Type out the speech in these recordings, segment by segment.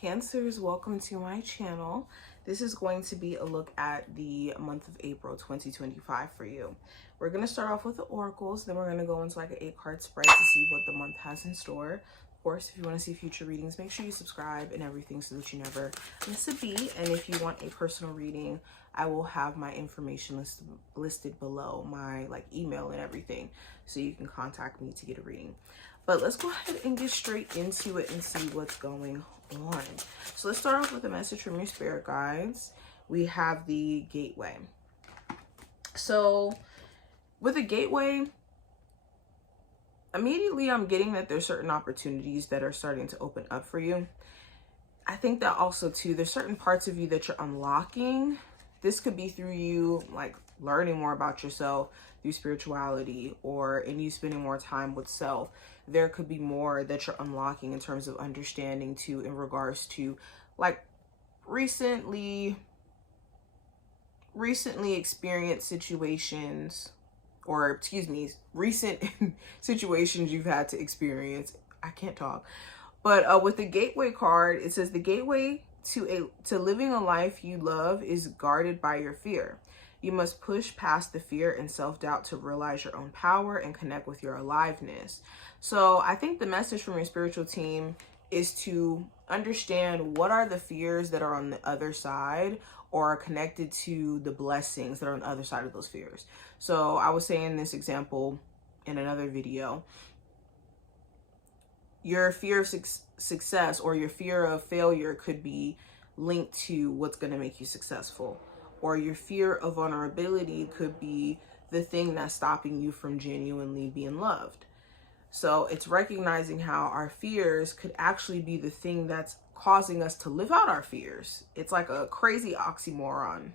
Cancers, welcome to my channel. This is going to be a look at the month of April 2025 for you. We're going to start off with the oracles, then we're going to go into like an 8-card spread to see what the month has in store. Of course, if you want to see future readings, make sure you subscribe and everything so that you never miss a beat. And if you want a personal reading, I will have my information listed below, my email and everything, so you can contact me to get a reading. But let's go ahead and get straight into it and see what's going on. So let's start off with a message from your spirit guides. We have the gateway. So with the gateway, immediately I'm getting that there's certain opportunities that are starting to open up for you. I think that also too, there's certain parts of you that you're unlocking. This could be through you learning more about yourself through spirituality, or in you spending more time with self. There could be more that you're unlocking in terms of understanding too, in regards to recently experienced situations, or excuse me, recent situations you've had to experience. I can't talk. But with the gateway card, it says the gateway to living a life you love is guarded by your fear. You must push past the fear and self-doubt to realize your own power and connect with your aliveness. So I think the message from your spiritual team is to understand what are the fears that are on the other side, or are connected to the blessings that are on the other side of those fears. So I was saying this example in another video. Your fear of success or your fear of failure could be linked to what's going to make you successful. Or your fear of vulnerability could be the thing that's stopping you from genuinely being loved. So it's recognizing how our fears could actually be the thing that's causing us to live out our fears. It's like a crazy oxymoron.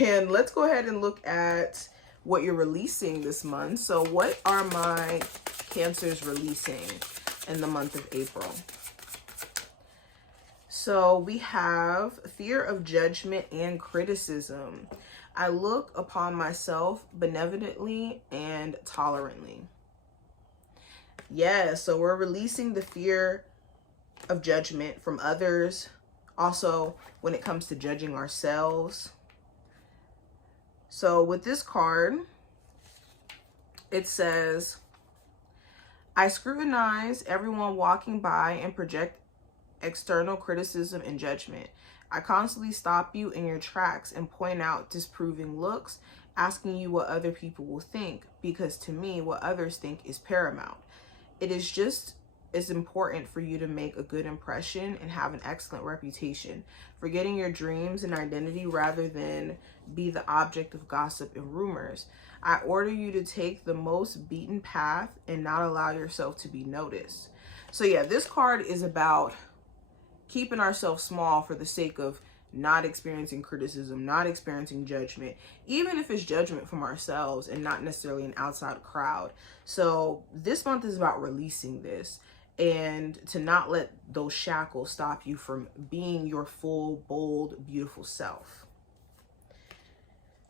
And let's go ahead and look at what you're releasing this month. So what are my Cancers releasing in the month of April? So we have fear of judgment and criticism. I look upon myself benevolently and tolerantly. Yeah, so we're releasing the fear of judgment from others. Also, when it comes to judging ourselves. So with this card, it says, I scrutinize everyone walking by and project external criticism and judgment. I constantly stop you in your tracks and point out disproving looks, asking you what other people will think, because to me, what others think is paramount. It is just as important for you to make a good impression and have an excellent reputation, forgetting your dreams and identity rather than be the object of gossip and rumors. I order you to take the most beaten path and not allow yourself to be noticed. So yeah, this card is about keeping ourselves small for the sake of not experiencing criticism, not experiencing judgment, even if it's judgment from ourselves and not necessarily an outside crowd. So this month is about releasing this and to not let those shackles stop you from being your full, bold, beautiful self.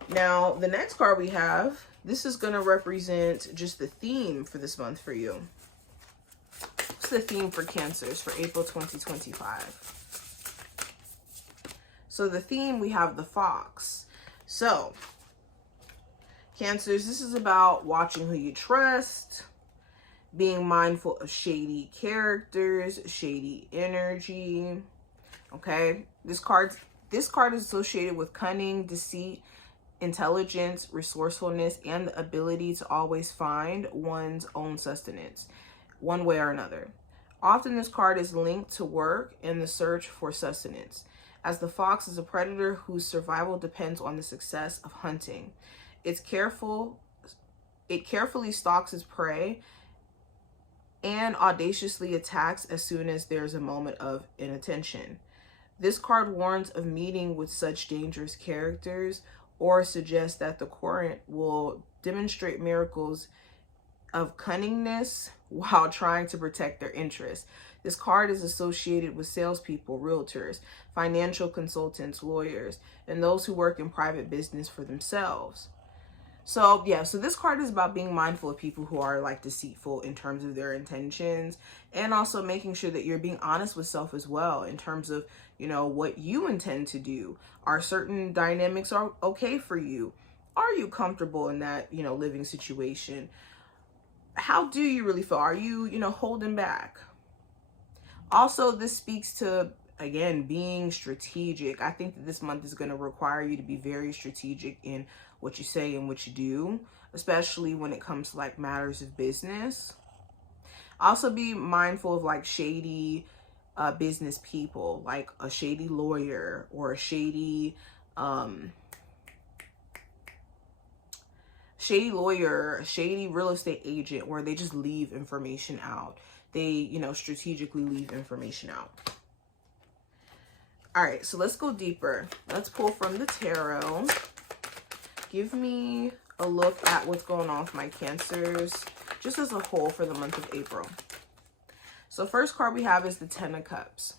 Now, the next card we have, this is going to represent just the theme for this month for you. What's the theme for Cancers for April 2025? So the theme, we have the fox. So Cancers, this is about watching who you trust, being mindful of shady characters, shady energy. Okay, this card is associated with cunning, deceit, intelligence, resourcefulness, and the ability to always find one's own sustenance, one way or another. Often this card is linked to work and the search for sustenance, as the fox is a predator whose survival depends on the success of hunting. It carefully stalks its prey and audaciously attacks as soon as there's a moment of inattention. This card warns of meeting with such dangerous characters, or suggests that the current will demonstrate miracles of cunningness while trying to protect their interests. This card is associated with salespeople, realtors, financial consultants, lawyers, and those who work in private business for themselves. So yeah, so this card is about being mindful of people who are like deceitful in terms of their intentions, and also making sure that you're being honest with self as well in terms of, you know, what you intend to do. Are certain dynamics are okay for you? Are you comfortable in that, you know, living situation? How do you really feel? Are you, you know, holding back? Also, this speaks to, again, being strategic. I think that this month is going to require you to be very strategic in what you say and what you do, especially when it comes to like matters of business. Also be mindful of like shady business people, like a shady lawyer or a shady shady real estate agent, where they just leave information out. They, you know, strategically leave information out. All right, so let's go deeper. Let's pull from the tarot. Give me a look at what's going on with my Cancers, just as a whole for the month of April. So first card we have is the Ten of Cups.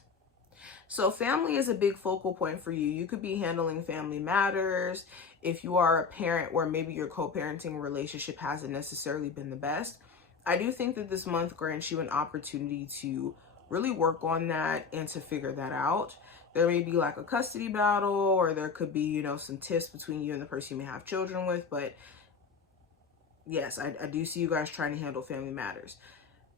So family is a big focal point for you. You could be handling family matters. If you are a parent where maybe your co-parenting relationship hasn't necessarily been the best, I do think that this month grants you an opportunity to really work on that and to figure that out. There may be like a custody battle, or there could be, you know, some tiffs between you and the person you may have children with. But yes, I do see you guys trying to handle family matters.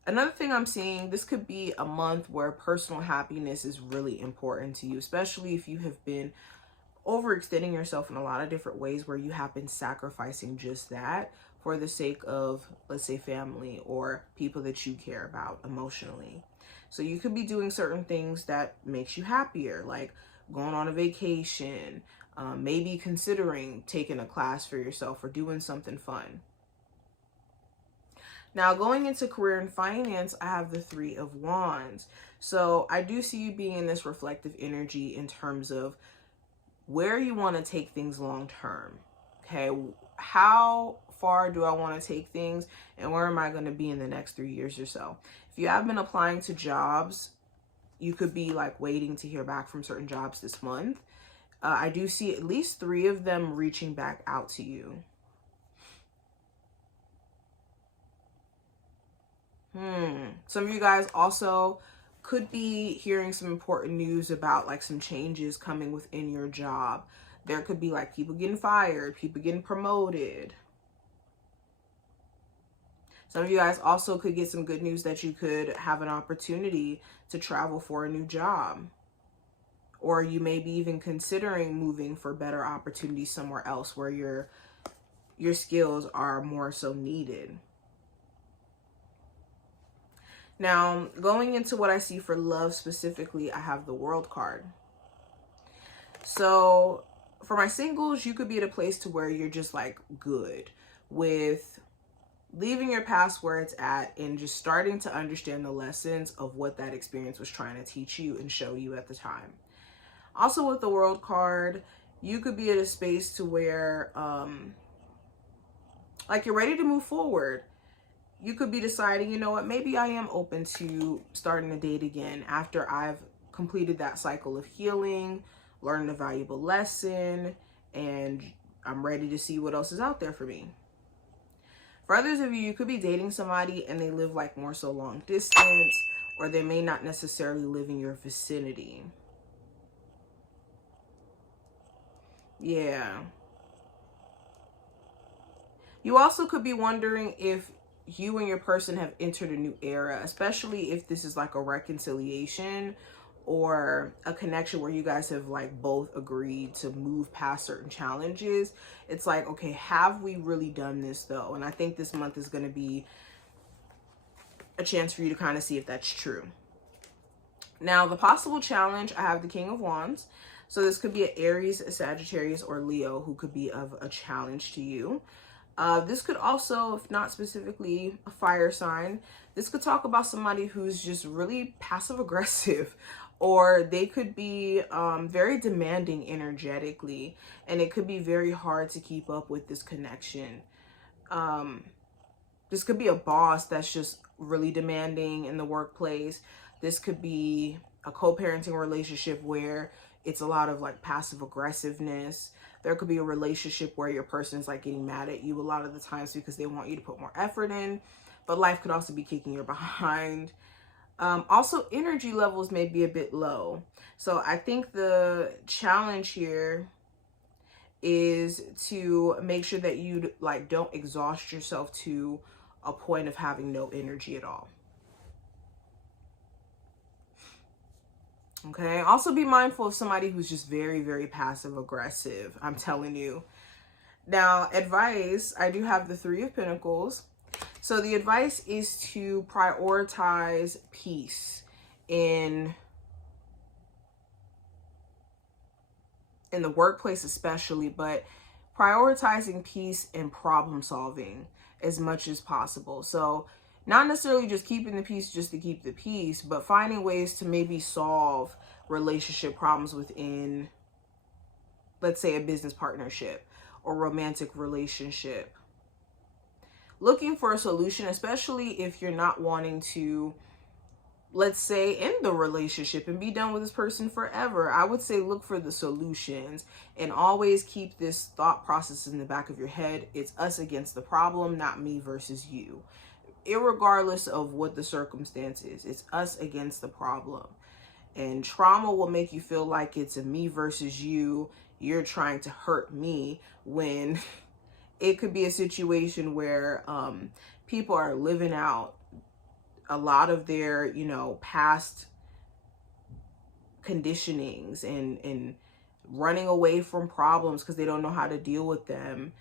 Another thing I'm seeing, this could be a month where personal happiness is really important to you, especially if you have been overextending yourself in a lot of different ways where you have been sacrificing just that for the sake of, let's say, family or people that you care about emotionally. So you could be doing certain things that makes you happier, like going on a vacation, maybe considering taking a class for yourself or doing something fun. Now, going into career and finance, I have the Three of Wands. So I do see you being in this reflective energy in terms of where you want to take things long term. Okay, how far do I want to take things, and where am I going to be in the next 3 years or so? If you have been applying to jobs, you could be like waiting to hear back from certain jobs this month. I do see at least 3 of them reaching back out to you. Some of you guys also could be hearing some important news about like some changes coming within your job. There could be like people getting fired, people getting promoted. Some of you guys also could get some good news that you could have an opportunity to travel for a new job. Or you may be even considering moving for better opportunities somewhere else where your skills are more so needed. Now, going into what I see for love specifically, I have the World card. So for my singles, you could be at a place to where you're just like good with leaving your past where it's at and just starting to understand the lessons of what that experience was trying to teach you and show you at the time. Also with the World card, you could be at a space to where like you're ready to move forward. You could be deciding, you know what, maybe I am open to starting a date again after I've completed that cycle of healing, learned a valuable lesson, and I'm ready to see what else is out there for me. For others of you, you could be dating somebody and they live like more so long distance, or they may not necessarily live in your vicinity. Yeah. You also could be wondering if you and your person have entered a new era, especially if this is like a reconciliation or a connection where you guys have like both agreed to move past certain challenges. It's like, okay, have we really done this though? And I think this month is going to be a chance for you to kind of see if that's true. Now, the possible challenge, I have the King of Wands. So this could be an Aries, a Sagittarius, or Leo who could be of a challenge to you. This could also, if not specifically a fire sign, this could talk about somebody who's just really passive aggressive, or they could be very demanding energetically, and it could be very hard to keep up with this connection. This could be a boss that's just really demanding in the workplace. This could be a co-parenting relationship where It's a lot of like passive aggressiveness. There could be a relationship where your person's like getting mad at you a lot of the times because they want you to put more effort in, but life could also be kicking you behind. Also, energy levels may be a bit low. So I think the challenge here is to make sure that you like don't exhaust yourself to a point of having no energy at all. Okay. Also be mindful of somebody who's just very, very passive aggressive. I'm telling you. Now, advice, I do have the Three of Pentacles. So the advice is to prioritize peace in the workplace especially, but prioritizing peace and problem solving as much as possible. So not necessarily just keeping the peace just to keep the peace, but finding ways to maybe solve relationship problems within, let's say, a business partnership or romantic relationship. Looking for a solution, especially if you're not wanting to, let's say, end the relationship and be done with this person forever. I would say look for the solutions and always keep this thought process in the back of your head. It's us against the problem, not me versus you. Irregardless of what the circumstance is, it's us against the problem. And trauma will make you feel like it's a me versus you. You're trying to hurt me, when it could be a situation where people are living out a lot of their, you know, past conditionings and running away from problems because they don't know how to deal with them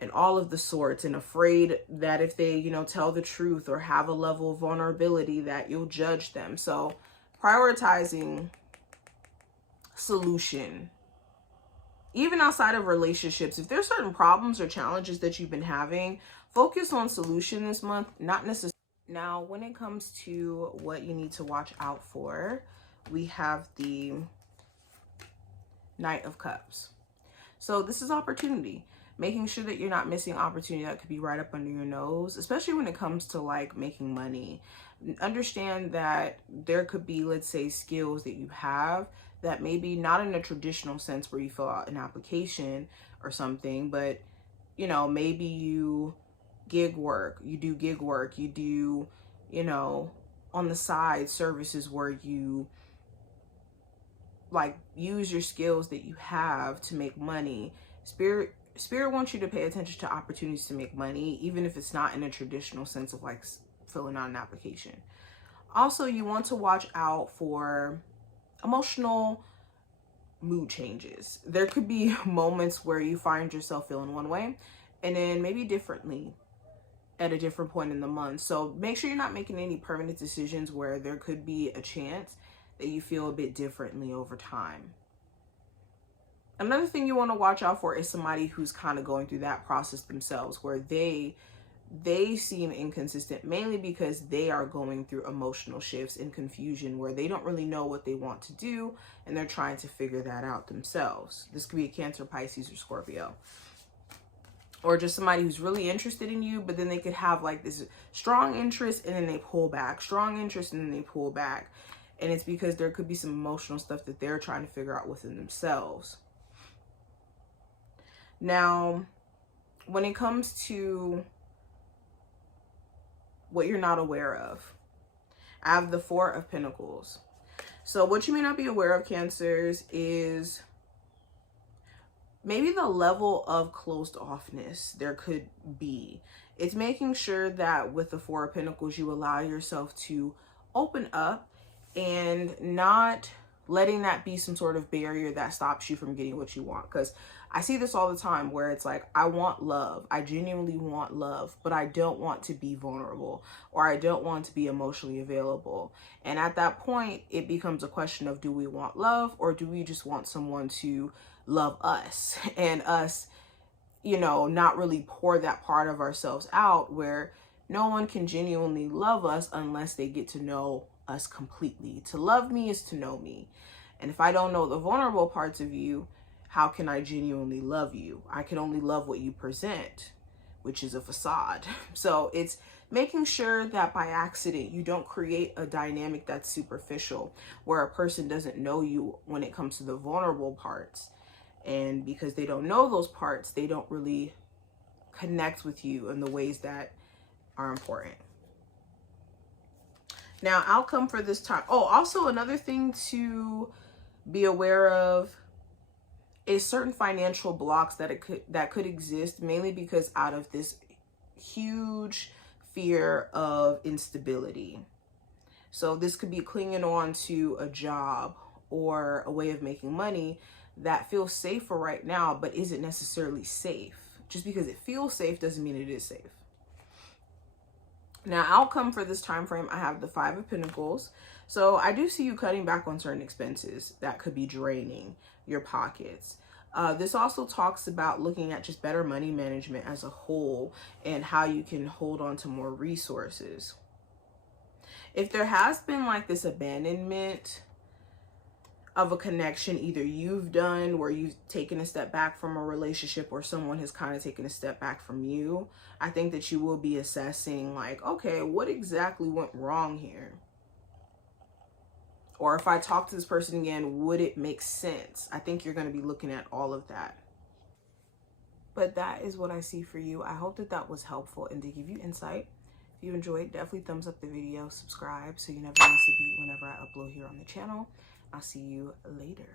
and all of the sorts, and afraid that if they, you know, tell the truth or have a level of vulnerability that you'll judge them. So prioritizing solution. Even outside of relationships, if there's certain problems or challenges that you've been having, focus on solution this month, not necessarily. Now, when it comes to what you need to watch out for, we have the Knight of Cups. So this is opportunity. Making sure that you're not missing opportunity that could be right up under your nose, especially when it comes to like making money. Understand that there could be, let's say, skills that you have that maybe not in a traditional sense where you fill out an application or something, but, you know, maybe you gig work, you do, you know, on the side services where you like use your skills that you have to make money. Spirit wants you to pay attention to opportunities to make money, even if it's not in a traditional sense of like filling out an application. Also, you want to watch out for emotional mood changes. There could be moments where you find yourself feeling one way and then maybe differently at a different point in the month. So make sure you're not making any permanent decisions where there could be a chance that you feel a bit differently over time. Another thing you want to watch out for is somebody who's kind of going through that process themselves, where they seem inconsistent, mainly because they are going through emotional shifts and confusion where they don't really know what they want to do and they're trying to figure that out themselves. This could be a Cancer, Pisces, or Scorpio. Or just somebody who's really interested in you, but then they could have like this strong interest and then they pull back, strong interest and then they pull back. And it's because there could be some emotional stuff that they're trying to figure out within themselves. Now, when it comes to what you're not aware of, I have the Four of Pentacles. So what you may not be aware of, Cancers, is maybe the level of closed offness there could be. It's making sure that with the Four of Pentacles, you allow yourself to open up and not letting that be some sort of barrier that stops you from getting what you want. Because I see this all the time where it's like, I want love. I genuinely want love, but I don't want to be vulnerable, or I don't want to be emotionally available. And at that point, it becomes a question of, do we want love, or do we just want someone to love us and us, you know, not really pour that part of ourselves out, where no one can genuinely love us unless they get to know us completely. To love me is to know me. And if I don't know the vulnerable parts of you, how can I genuinely love you? I can only love what you present, which is a facade. So it's Making sure that by accident you don't create a dynamic that's superficial, where a person doesn't know you when it comes to the vulnerable parts. And because they don't know those parts, they don't really connect with you in the ways that are important. Now, outcome for this time. Oh, also another thing to be aware of is certain financial blocks that could exist, mainly because out of this huge fear of instability. So this could be clinging on to a job or a way of making money that feels safe for right now, but isn't necessarily safe. Just because it feels safe doesn't mean it is safe. Now, outcome for this time frame, I have the Five of Pentacles. So I do see you cutting back on certain expenses that could be draining your pockets. This also talks about looking at just better money management as a whole and how you can hold on to more resources. If there has been like this abandonment of a connection, either you've done where you've taken a step back from a relationship or someone has kind of taken a step back from you, I think that you will be assessing like, okay, what exactly went wrong here? Or if I talk to this person again, would it make sense? I think you're going to be looking at all of that. But that is what I see for you. I hope that that was helpful and to give you insight. If you enjoyed, definitely thumbs up the video, subscribe so you never miss a beat whenever I upload here on the channel. I'll see you later.